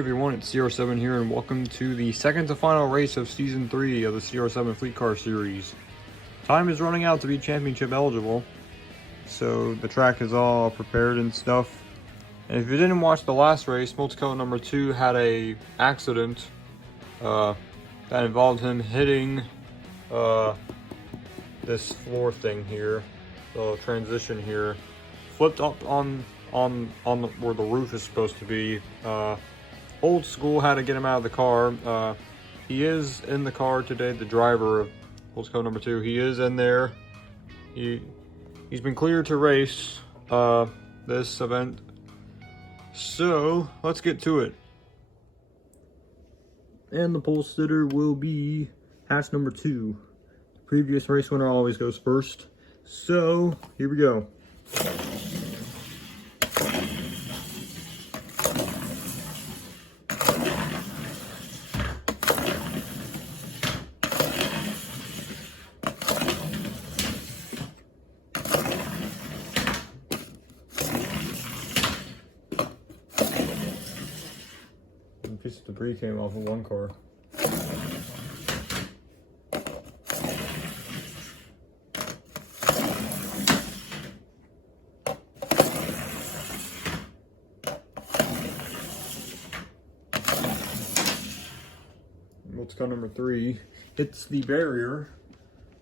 everyone, it's CR7 here, and welcome to the second to final race of Season 3 of the CR7 Fleet Car Series. Time is running out to be championship eligible, so the track is all prepared and stuff. And if you didn't watch the last race, Multicolor number 2 had a accident that involved him hitting this floor thing here, the transition here, flipped up on where the roof is supposed to be. Old school had to get him out of the car. He is in the car today, the driver of Multicolor number 2. He is in there. He's been cleared to race this event. So let's get to it. And the pole sitter will be hatch number 2. The previous race winner always goes first. So here we go. A piece of debris came off of one car. Multicolor number 3 hits the barrier.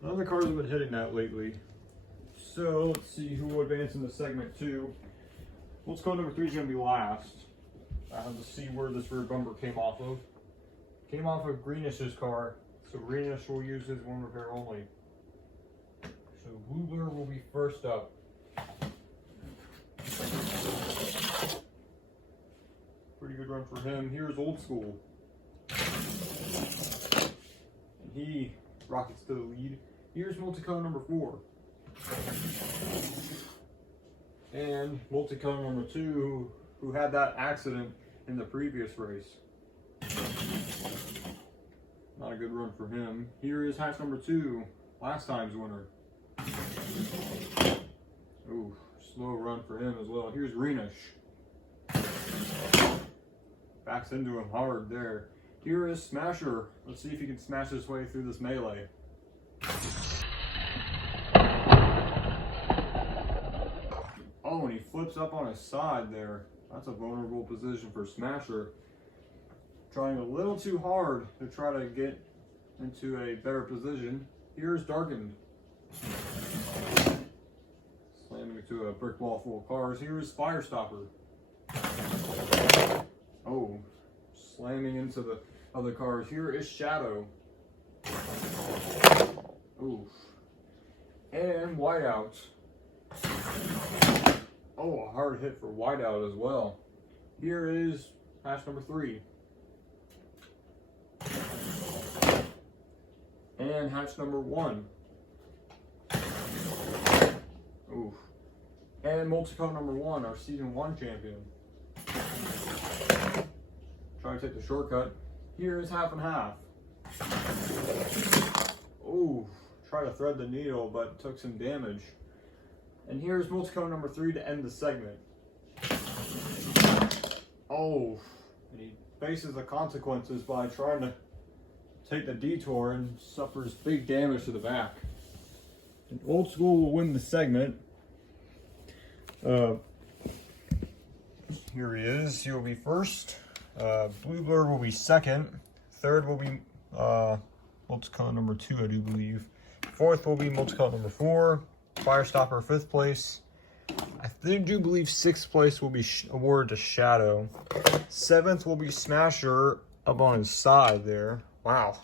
None of the cars have been hitting that lately. So let's see who will advance in the segment 2. Multicolor number 3 is going to be last. I have to see where this rear bumper came off of. Came off of Greenish's car, so Greenish will use his one repair only. So Woobler will be first up. Pretty good run for him. Here's Old School. And he rockets to the lead. Here's Multicolor number 4. And Multicolor number 2, who had that accident in the previous race. Not a good run for him. Here is hatch number 2, last time's winner. Ooh, slow run for him as well. Here's Greenish. Backs into him hard there. Here is Smasher. Let's see if he can smash his way through this melee. Oh, and he flips up on his side there. That's a vulnerable position for Smasher. Trying a little too hard to try to get into a better position. Here's Darkened. Slamming into a brick wall full of cars. Here's Firestopper. Oh, slamming into the other cars. Here is Shadow. Oof. And Whiteout. Oh, a hard hit for Whiteout as well. Here is hatch number 3. And hatch number 1. Oof. And Multicolor number 1, our season 1 champion. Try to take the shortcut. Here is half and half. Ooh, try to thread the needle, but took some damage. And here's Multicolor number 3 to end the segment. Oh, and he faces the consequences by trying to take the detour and suffers big damage to the back. And Old School will win the segment. Here he is. He will be first. Blue Blur will be second. Third will be Multicolor number 2, I do believe. Fourth will be Multicolor number 4. Firestopper 5th place. I do believe 6th place will be awarded to Shadow. 7th will be Smasher up on his side there. Wow.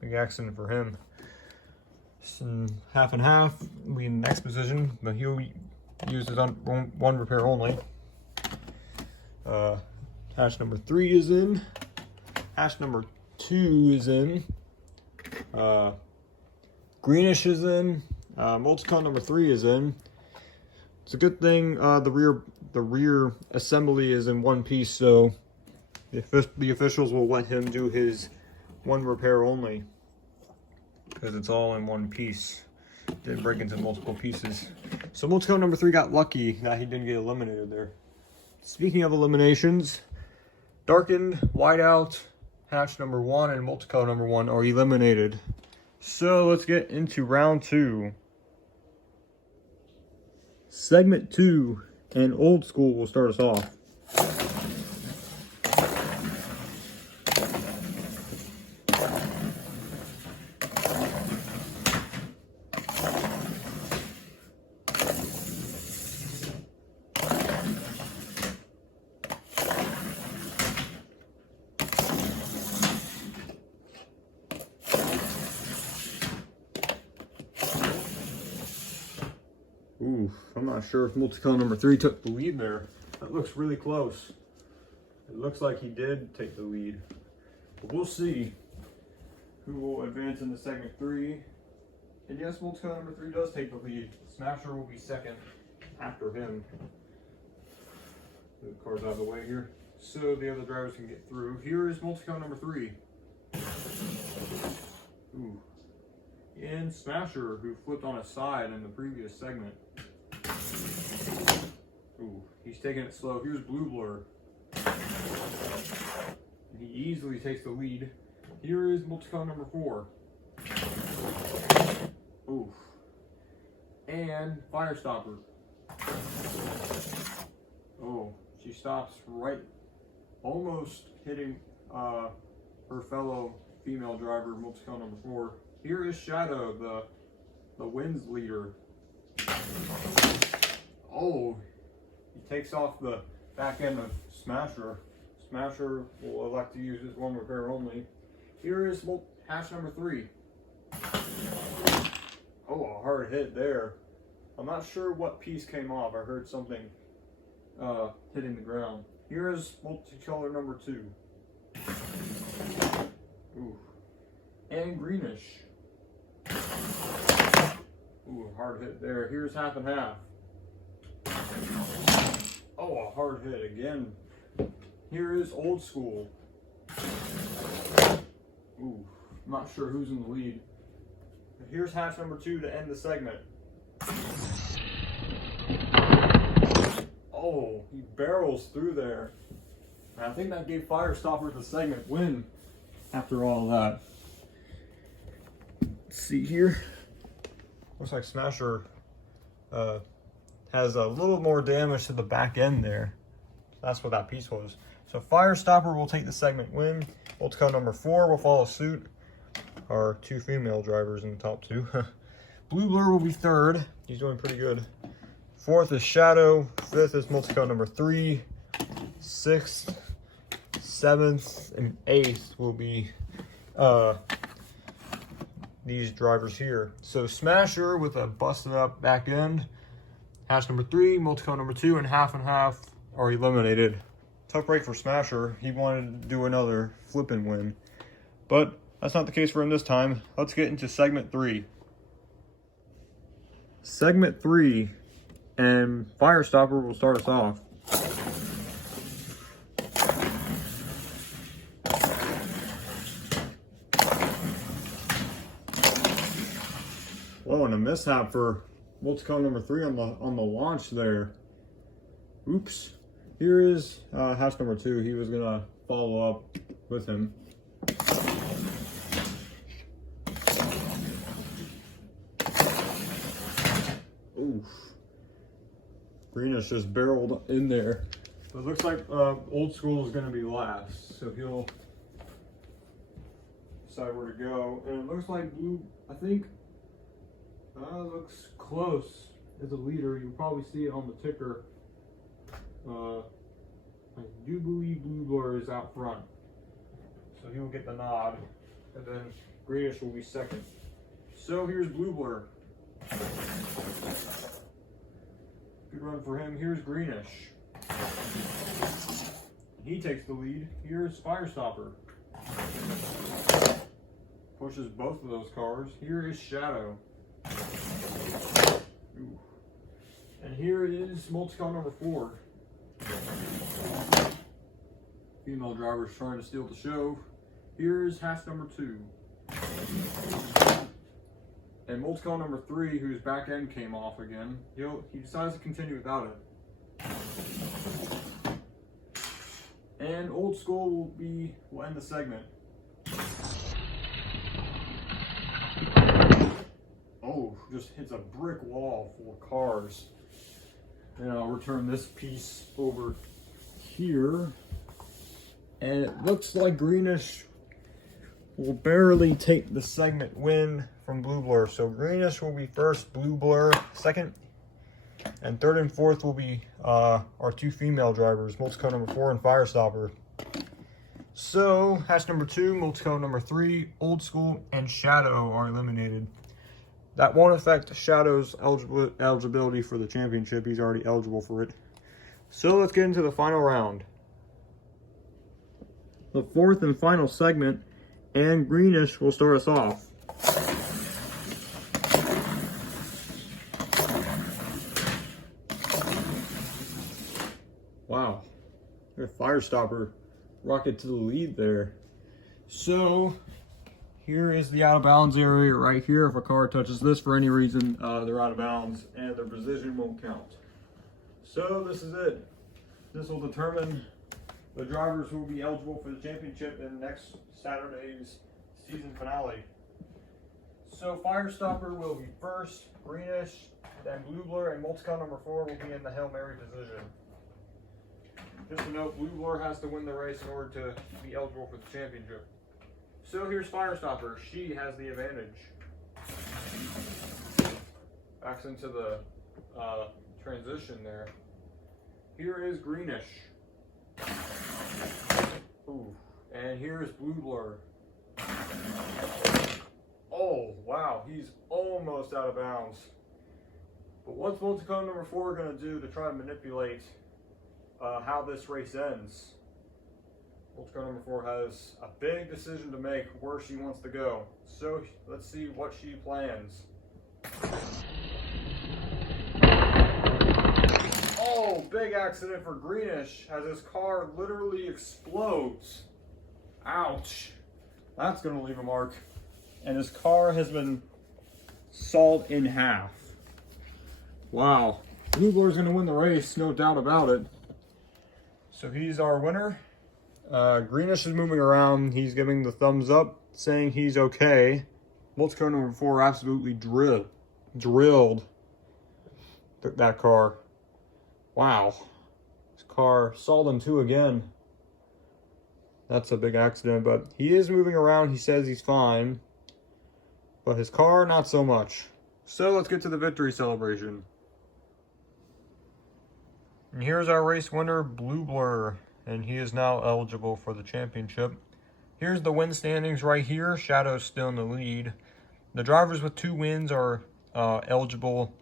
Big accident for him. Some half and half will be in the next position, but he'll use his one repair only. Hatch number 3 is in. Hatch number 2 is in. Greenish is in. Multicolor number 3 is in. It's a good thing the rear assembly is in one piece, so the officials will let him do his one repair only because it's all in one piece. Didn't break into multiple pieces. So Multicolor number 3 got lucky that he didn't get eliminated there. Speaking of eliminations, darkened, whiteout, hatch number 1, and multicolor number 1 are eliminated. So let's get into round 2. Segment 2 and old school will start us off. Ooh, I'm not sure if multicolor number 3 took the lead there. That looks really close. It looks like he did take the lead. But we'll see who will advance into segment 3. And yes, multicolor number 3 does take the lead. Smasher will be second after him. Move the cars out of the way here so the other drivers can get through. Here is multicolor number 3. Ooh. And Smasher, who flipped on his side in the previous segment. Ooh, he's taking it slow. Here's Blue Blur. He easily takes the lead. Here is multicolor number 4. Ooh. And Firestopper. Oh, she stops right, almost hitting her fellow female driver, multicolor number 4. Here is Shadow, the wins leader. Oh, he takes off the back end of Smasher. Smasher will elect to use his one repair only. Here is hatch number 3. Oh, a hard hit there. I'm not sure what piece came off. I heard something hitting the ground. Here is multicolor number 2. Ooh. And Greenish. Ooh, a hard hit there. Here's half and half. Oh, a hard hit again. Here is Old School. Ooh, I'm not sure who's in the lead. Here's hatch number 2 to end the segment. Oh, he barrels through there. And I think that gave Firestopper the segment win after all that. Let's see here. Looks like Smasher has a little more damage to the back end there. That's what that piece was. So Firestopper will take the segment win. Multicolor number 4 will follow suit. Our 2 female drivers in the top 2. Blue Blur will be 3rd. He's doing pretty good. 4th is Shadow. 5th is multicolor number 3. 6th, 7th, and 8th will be these drivers here. So Smasher with a busted up back end. Hatch number 3, multicolor number 2, and half are eliminated. Tough break for Smasher. He wanted to do another flip and win. But that's not the case for him this time. Let's get into segment 3. Segment 3, and Firestopper will start us off. Whoa, and a mishap for multicolor number 3 on the launch there. Oops. Here is hatch number 2. He was gonna follow up with him. Oof. Greenish just barreled in there. But it looks like Old School is gonna be last, so he'll decide where to go. And it looks like Blue, I think, looks close as a leader. You'll probably see it on the ticker. I do believe Blue Blur is out front, so he will get the nod, and then Greenish will be second. So here's Blue Blur. Good run for him. Here's Greenish. He takes the lead. Here's Firestopper. Pushes both of those cars. Here is Shadow. Ooh. And here is multicolor number 4. Female drivers trying to steal the show. Here's hatch number 2. And multicolor number 3, whose back end came off again, he decides to continue without it. And Old School will end the segment. Oh, just hits a brick wall full of cars. And I'll return this piece over here. And it looks like Greenish will barely take the segment win from Blue Blur. So Greenish will be first, Blue Blur second, and third and fourth will be our two female drivers, Multico number 4 and Firestopper. So hatch number 2, Multico number 3, Old School, and Shadow are eliminated. That won't affect Shadow's eligibility for the championship. He's already eligible for it. So let's get into the final round. The fourth and final segment, and Greenish will start us off. Wow, their Firestopper rocket to the lead there. So here is the out of bounds area right here. If a car touches this for any reason, they're out of bounds and their position won't count. So this is it. This will determine the drivers who will be eligible for the championship in next Saturday's season finale. So Firestopper will be first, Greenish, then Blue Blur, and Multico number 4 will be in the Hail Mary position. Just to note, Blue Blur has to win the race in order to be eligible for the championship. So here's Firestopper. She has the advantage. Backs into the transition there. Here is Greenish. Ooh. And here's Blue Blur. Oh, wow. He's almost out of bounds. But what's Multico number 4 going to do to try to manipulate how this race ends? Multico number 4 has a big decision to make where she wants to go. So let's see what she plans. Oh, big accident for Greenish as his car literally explodes. Ouch. That's going to leave a mark. And his car has been sawed in half. Wow. Blue Blur is going to win the race, no doubt about it. So he's our winner. Greenish is moving around. He's giving the thumbs up, saying he's okay. Multico number 4 absolutely drilled that car. Wow. His car sawed in two again. That's a big accident, but he is moving around. He says he's fine. But his car, not so much. So let's get to the victory celebration. And here's our race winner, Blue Blur. And he is now eligible for the championship. Here's the win standings right here. Shadow's still in the lead. The drivers with 2 wins are eligible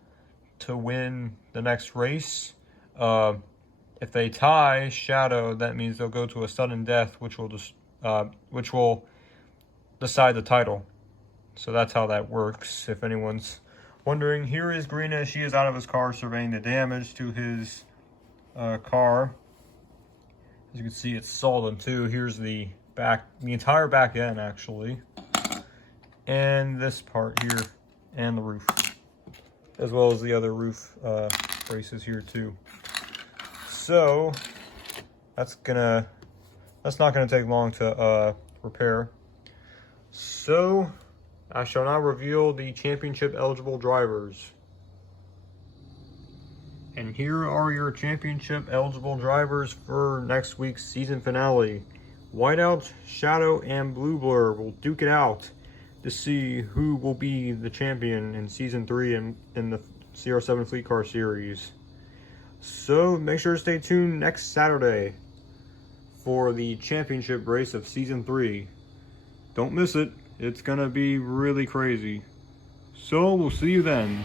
to win the next race. If they tie Shadow, that means they'll go to a sudden death, which will decide the title. So that's how that works. If anyone's wondering, here is Greenish. He is out of his car surveying the damage to his car. As you can see, it's sawed in two. Here's the entire back end, actually. And this part here, and the roof. As well as the other roof braces here, too. So, that's not gonna take long to repair. So, I shall now reveal the championship eligible drivers. And here are your championship eligible drivers for next week's season finale. Whiteout, Shadow, and Blue Blur will duke it out to see who will be the champion in season 3 in the CR7 Fleet Car Series. So make sure to stay tuned next Saturday for the championship race of season 3. Don't miss it. It's gonna be really crazy. So we'll see you then.